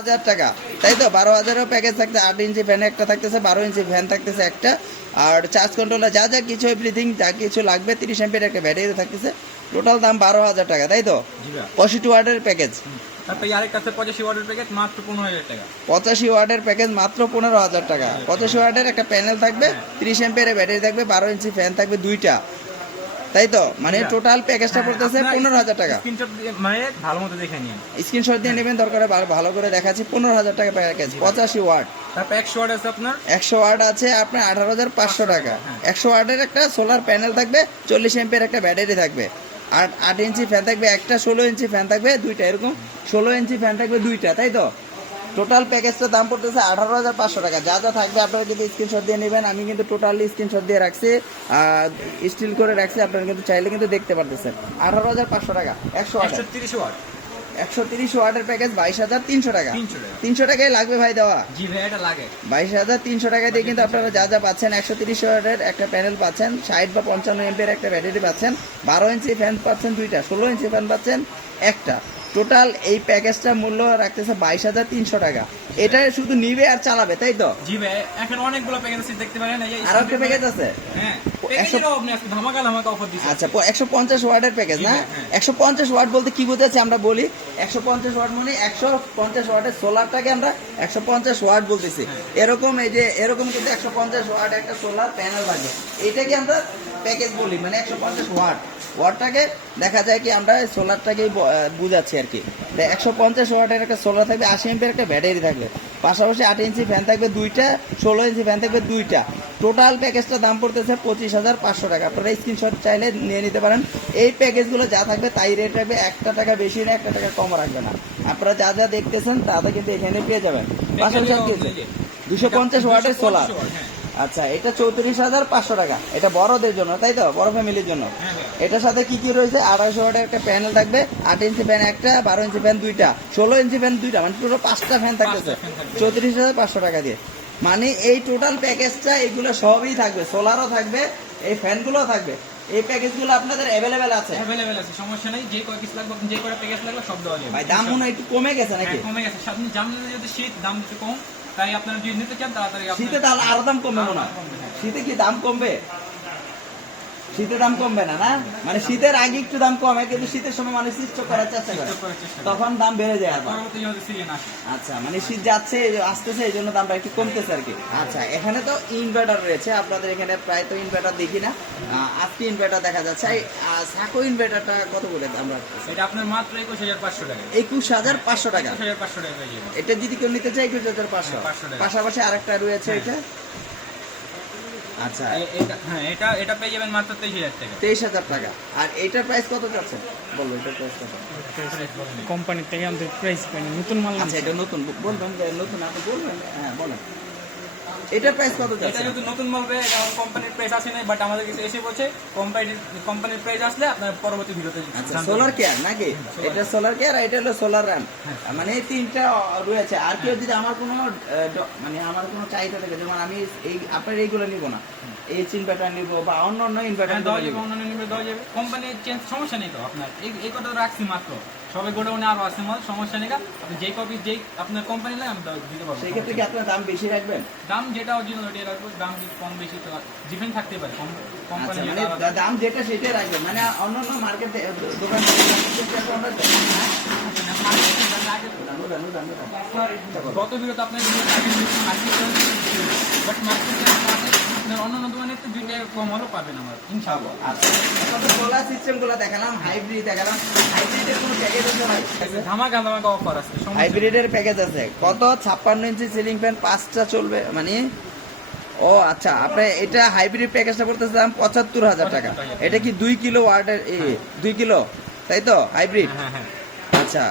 12,000 টাকা, তাই তো? 12,000 প্যাকেজ থাকতে 8 ইঞ্চি ফ্যান একটা থাকতেছে, 12 ইঞ্চি ফ্যান থাকতেছে একটা, আর চার্জ কন্ট্রোলার যা যা কিছু এভরিথিং যা কিছু লাগবে 30 অ্যাম্পিয়ার একটা ব্যাটারি থাকতেছে। টোটাল দাম 12,000 টাকা, তাই তো? 65 ওয়াটের প্যাকেজ। তারপরে আরেকটা আছে 85 ওয়াটের প্যাকেজ মাত্র 15,000 টাকা। 85 ওয়াটের প্যাকেজ মাত্র 15,000 টাকা। 85 ওয়াটের একটা প্যানেল থাকবে, 30 অ্যাম্পিয়ারের ব্যাটারি থাকবে, 12 ইঞ্চি ফ্যান থাকবে দুইটা, তাই তো? মানে টোটাল প্যাকেজটা পড়তেছে 15,000 টাকা। স্ক্রিনশট মানে ভালো মতো দেখে নিন, স্ক্রিনশট দিয়ে নেবেন, দরকার ভালো করে দেখাচ্ছি। 15,000 টাকা প্যাকেজ, 85 ওয়াট। তারপর 100 ওয়াট আছে আপনার, 100 ওয়াট আছে আপনার 18,500 টাকা। 100 ওয়াটের একটা সোলার প্যানেল থাকবে, 40 অ্যাম্পিয়ার একটা ব্যাটারি থাকবে, আর 8 ইঞ্চি ফ্যান থাকবে একটা, 16 ইঞ্চি ফ্যান থাকবে দুইটা, এরকম 16 ইঞ্চি ফ্যান থাকবে দুইটা, তাই তো? টোটাল প্যাকেজটার দাম পড়তেছে 18,500 টাকা। যা যা থাকবে আপনারা কিন্তু স্ক্রিনশট দিয়ে নেবেন। আমি কিন্তু টোটালি স্ক্রিনশট দিয়ে রাখছি, স্টিল করে রাখছি, আপনারা কিন্তু চাইলে কিন্তু দেখতে পারতেছেন। 18,500 টাকা 100 ওয়াট। 130 ওয়াট, 130 ওয়াটের প্যাকেজ 22,300 টাকা। 300 টাকা। 300 টাকায় লাগবে ভাই দেওয়া। জি ভাই এটা লাগে। 22,300 টাকা দিয়ে কিন্তু আপনারা যা যা পাচ্ছেন, 130 ওয়াটের একটা প্যানেল পাচ্ছেন, 60 বা 55 এমপির একটা ব্যাটারি পাচ্ছেন, 12 ইঞ্চি ফ্যান পাচ্ছেন দুইটা, 16 ইঞ্চি ফ্যান পাচ্ছেন একটা। টোটাল এই প্যাকেজটার মূল্য রাখতেছে 22,300 টাকা। এটা শুধু নিবে আর চালাবে, তাই তো? জি ভাই এখন অনেকগুলো প্যাকেজ আছে দেখতে পারেন, এই আরো একটা প্যাকেজ আছে। হ্যাঁ প্যাকেজেরও আপনি আজকে ধামাকা অফার দিচ্ছেন। আচ্ছা 150 ওয়াটের প্যাকেজ না? হ্যাঁ। 150 ওয়াট বলতে কি বোঝাচ্ছে আমরা বলি। 150 ওয়াট মানে 150 ওয়াটের সোলারটাকে আমরা 150 ওয়াট বলতেছি। এরকম এই যে এরকম কিন্তু 150 ওয়াট একটা সোলার প্যানেল থাকবে, এইটাকে আমরা প্যাকেজ বলি, মানে 150 ওয়াটটাকে দেখা যায় কি আমরা সোলারটাকেই বুঝাচ্ছি আর কি। 150 ওয়াটের একটা সোলার থাকবে, 80 এমপির একটা ব্যাটারি থাকবে, পাশাপাশি 8 ইঞ্চি ফ্যান থাকবে দুইটা, 16 ইঞ্চি ফ্যান থাকবে দুইটা। টোটাল প্যাকেজটার দাম পড়তেছে 25,500 টাকা। আপনারা স্ক্রিনশট চাইলে নিয়ে নিতে পারেন। এই প্যাকেজগুলো যা থাকবে তাই রেট রাখবে, 1 টাকা বেশি না 1 টাকা কম রাখবে না। আপনারা যা যা দেখতেছেন তা কিন্তু এখানে পেয়ে যাবেন। পাশাপাশি 250 ওয়াটের সোলার। আচ্ছা এটা 34,500 টাকা। এটা বড়দের জন্য, তাই তো? বড় ফ্যামিলির জন্য। এটার সাথে কি কি রয়েছে? 2800 ওয়াটের একটা প্যানেল থাকবে, 8 ইঞ্চি ফ্যান একটা, 12 ইঞ্চি ফ্যান দুইটা, 16 ইঞ্চি ফ্যান দুইটা, মানে টোটাল 5টা ফ্যান থাকতেছে 34,500 টাকা দিয়ে। মানে এই টোটাল প্যাকেজটা এগুলো সবই থাকবে, সোলারও থাকবে, এই ফ্যানগুলোও থাকবে। এই প্যাকেজগুলো আপনাদের অ্যাভেলেবেল আছে? অ্যাভেলেবেল আছে, সমস্যা নাই। যে কয় পিস লাগবে, যে কয় প্যাকেজ লাগবে সব দেওয়া যাবে। ভাই দাম মনে হয় একটু কমে গেছে নাকি? কমে গেছে, আপনি জানেন যদি শীত দাম একটু কম, তাই আপনারা যদি নিতে চান তাড়াতাড়ি শীতে তাহলে আরো দাম কমবে মনে হয়। শীতে কি দাম কমবে? শীতে দাম কমবে না, না? মানে শীতের আগে একটু দাম কমে, কিন্তু শীতের সময় মানে স্টক করার চেষ্টা করে, তখন দাম বেড়ে যায় আবার। আচ্ছা মানে শীত যাচ্ছে আসতেছে, এই জন্য দামটা একটু কমতেছে আর কি। আচ্ছা এখানে তো ইনভার্টার রয়েছে আপনাদের এখানে, প্রায় তো ইনভার্টার দেখি না, আজকে ইনভার্টার দেখা যাচ্ছে। সাকো ইনভার্টারটা কত করে দাম রাখতেছে? এটা আপনার মাত্র 21,500 টাকা। 21,500 টাকা। 21,500 টাকা। এটা যদি কেউ নিতে চায় 21,500। পাশাপাশি আরেকটা রয়েছে এটা। আচ্ছা এটা পেয়ে যাবেন মাত্র 23,000 টাকা। 23,000 টাকা। আর এটার প্রাইস কত যাচ্ছে বলবো? এটার প্রাইস কত? কোম্পানি থেকে আমাদের প্রাইস পাইনি, নতুন মাল। আচ্ছা এটা নতুন বলবেন, নতুন আপনি বলবেন, হ্যাঁ বলেন। এটার প্রাইস কত এটা যাচ্ছে? যদি নতুন বলবে কোম্পানির প্রাইস আসে নাই, বাট আমাদের কাছে এসে বলছে কোম্পানির প্রাইস আসলে আপনার পরবর্তী ভিডিওতে। আচ্ছা সোলার কেয়ার নাকি? এটা সোলার কেয়ার, এটা হলো সোলার রান। মানে এই তিনটা রয়েছে। আর কেউ যদি আমার কোনো মানে আমার কোনো চাহিদা থাকে, যেমন আমি এই আপনার এইগুলো নিব না, এই ইনভার্টার নিব বা অন্য ইনভার্টার দেওয়া যাবে, অন্যান্য নিবে দেওয়া যাবে। কোম্পানি চেঞ্জ সমস্যা নেই তো আপনার, এই কথা রাখছি মাত্র। সবাই গোডাউনে আরো আছে মাল, সমস্যা নেই। আপনি যেই কপি যেই আপনার কোম্পানি লাগে আমি দিতে পারবো। সেই ক্ষেত্রে কি আপনার দাম বেশি রাখবেন? দাম যেটা অরিজিনাল ওটাই রাখবো, দাম কম বেশি তো ডিফারেন্ট থাকতে পারে। কোম্পানি মানে দাম যেটা সেটাই রাখবেন, মানে অন্যান্য মার্কেটে দোকান গত ভিডিওতে আপনার বাট মার্কেটে অন্যান্য দোকানে একটু 2 টাকা কম হলেও পাবেন আমার ইনশাআল্লাহ। আচ্ছা সোলার সিস্টেমগুলো দেখালাম, হাইব্রিড দেখালাম। হাইব্রিডের কোনো প্যাকেজ আছে ভাই? ধামাকা অফার আছে। হাইব্রিডের প্যাকেজ আছে কত? 56 ইঞ্চি সিলিং ফ্যান 5টা চলবে মানে। ও আচ্ছা আপনি এটা হাইব্রিড প্যাকেজটা করতেছে দাম 75,000 টাকা। এটা কি 2 কিলো ওয়াটের 2 কিলো, তাই তো? হাইব্রিড। হ্যাঁ। আচ্ছা